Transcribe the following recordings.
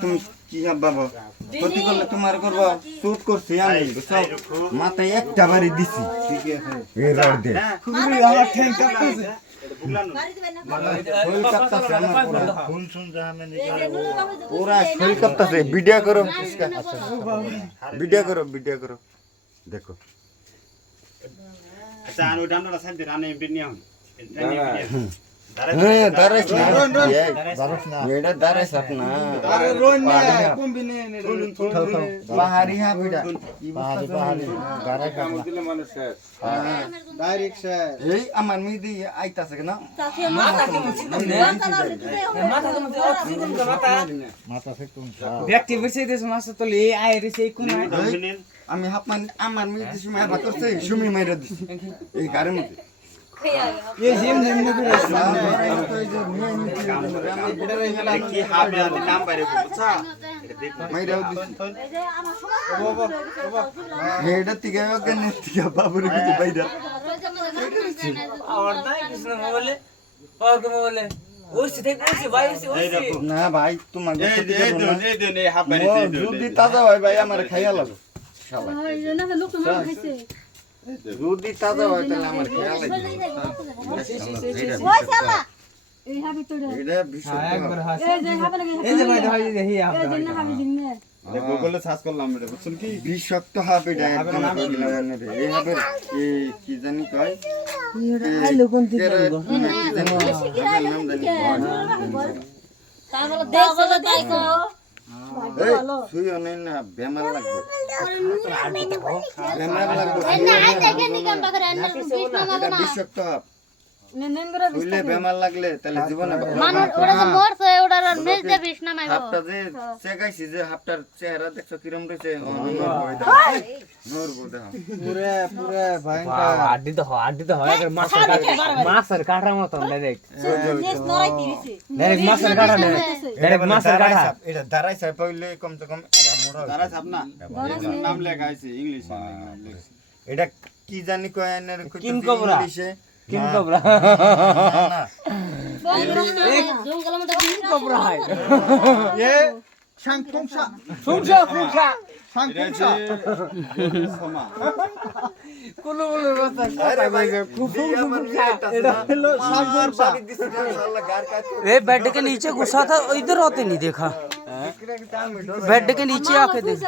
তুমি কি বাবা ক্ষতি করলে তোমার করবো শুট করছি আমি মাথায় একটা বাড়ি দিছি ভিডিও করো দেখো আমার মেয়ে আইতাছে কেন আমি আমার মেয়ে সময় করছে সুমি মাইরা দিচ্ছি এই গাড়ির মধ্যে বাবুর কিছু বাইরা না ভাই তোমার যদি তাজা হয় ভাই আমার খাইয়া লাগো যদি তাজা হয় তাহলে আমার খেয়াল বিষাক্ত হবে কি জানি কয় বেমার লাগবে বিষাক্ত বেমার লাগলে তাহলে জীবনে চেকাইছি যে হাফটার চেহারা দেখছো কিরম রয়েছে মাছের কাঁটার মতন এটা দাঁড়াই সাহেব হইলে কমসে কম নাম লেখা আছে ইংলিশ এটা কি জানি কয় ইংলিশে बेड के नीचे घुसा था इधर होते नहीं देखा बेड के नीचे आके देख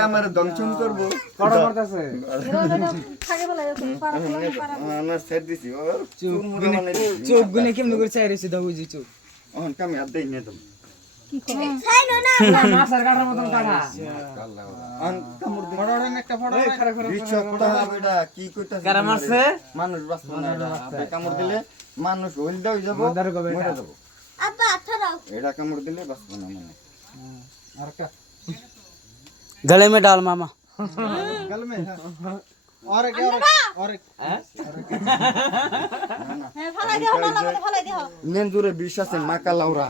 আমার দংশন করবো চোখ গুনে কেমন করে চাই রয়েছে দাও বুঝি চোখ কামি আর দেই না তুমি মাছের কাঁটার মতন কাঁটা মানুষ কামড় দিলে মানুষ হইলে হয়ে যাবো এটা কামড় দিলে বাঁচবো না মানে गले में डाल मामा गल में और নেন্দুরে বিষ আছে মাকা লাউরা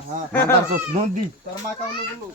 নদী তোর মা কাউলো বলো